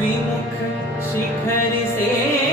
द्विमुख शिखर से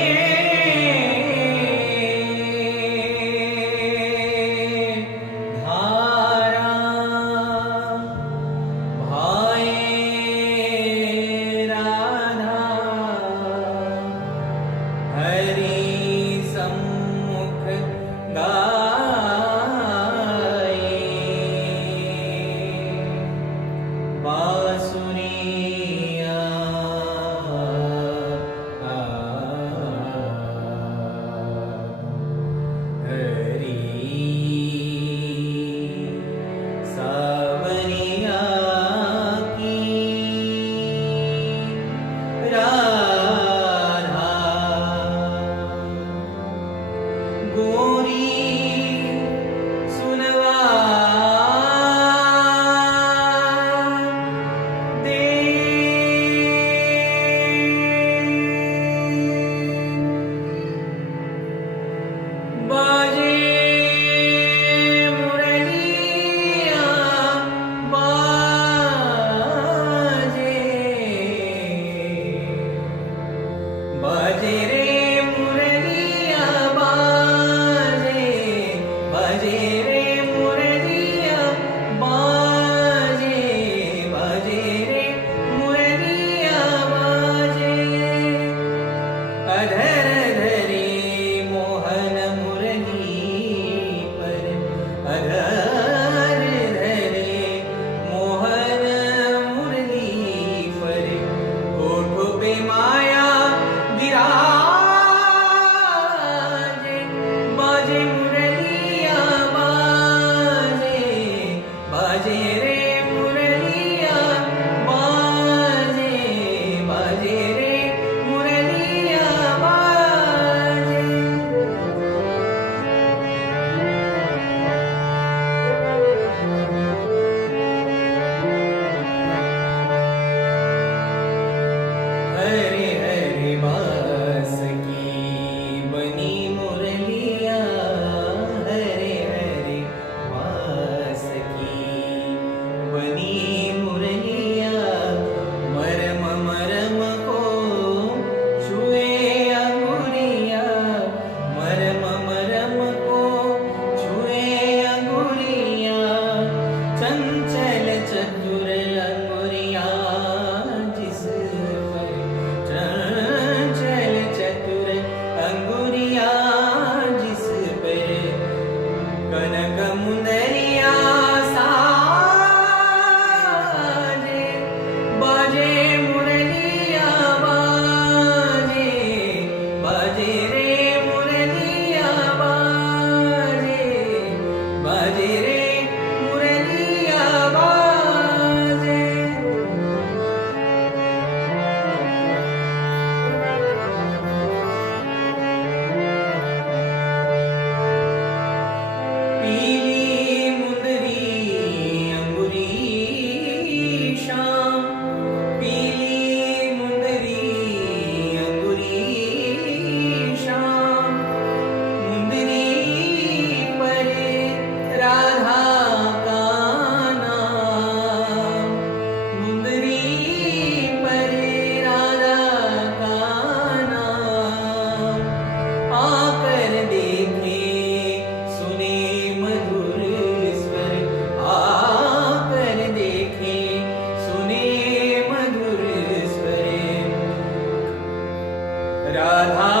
राधा